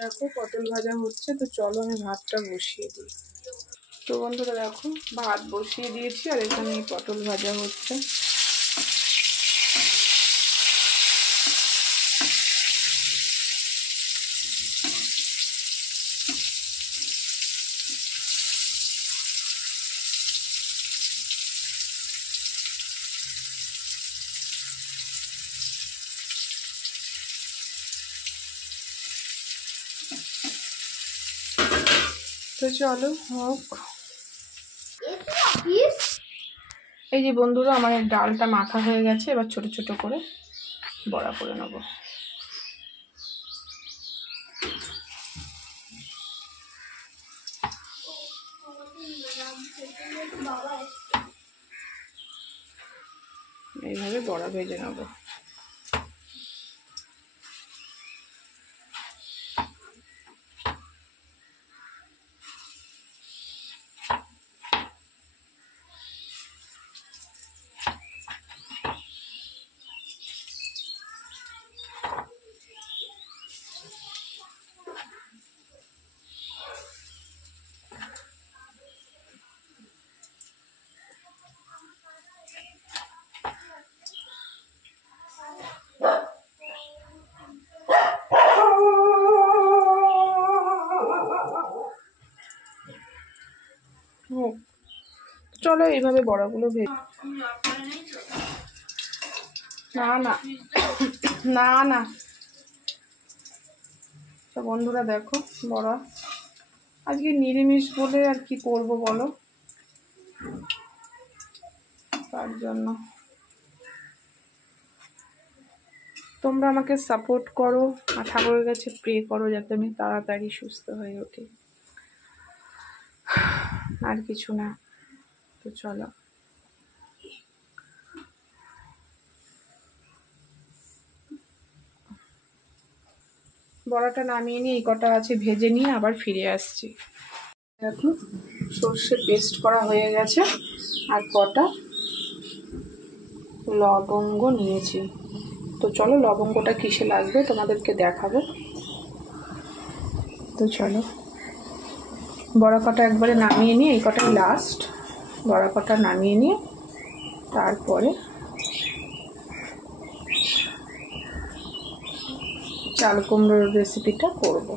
দেখো পটল ভাজা হচ্ছে, তো চলো আমি ভাতটা বসিয়ে দিই। তো বন্ধুরা দেখো ভাত বসিয়ে দিয়েছি আর এখানে পটল ভাজা হচ্ছে। তো চলো হোক। এই যে বন্ধুরা আমার ডালটা মাখা হয়ে গেছে, এবার ছোট ছোট করে বড়া করে নেব। এইভাবে বড়া ভেজে নেব। চলো এইভাবে বড়াগুলো ভেজে। না না না না। তো বন্ধুরা দেখো বড়া আজকে নিরামিষ বলে আর কি করব বলো, তার জন্য তোমরা আমাকে সাপোর্ট করো আর ঠাকুরের কাছে প্রে করো যাতে আমি তাড়াতাড়ি সুস্থ হয়ে উঠি, আর কিছু না। তো চলো বড়াটা নামিয়ে নিয়ে এই কটা আছে ভেজে নিয়ে আবার ফিরে আসছি। দেখো সর্ষে পেস্ট করা হয়ে গেছে আর কটা লবঙ্গ নিয়েছি। তো চলো লবঙ্গটা কিসে লাগবে তোমাদেরকে দেখাবো। তো চলো বড়া কটা একবারে নামিয়ে নিয়ে, এই কটাই লাস্ট, বড়া কটা নামিয়ে নিয়ে তারপরে চাল কুমড়োর রেসিপিটা করব।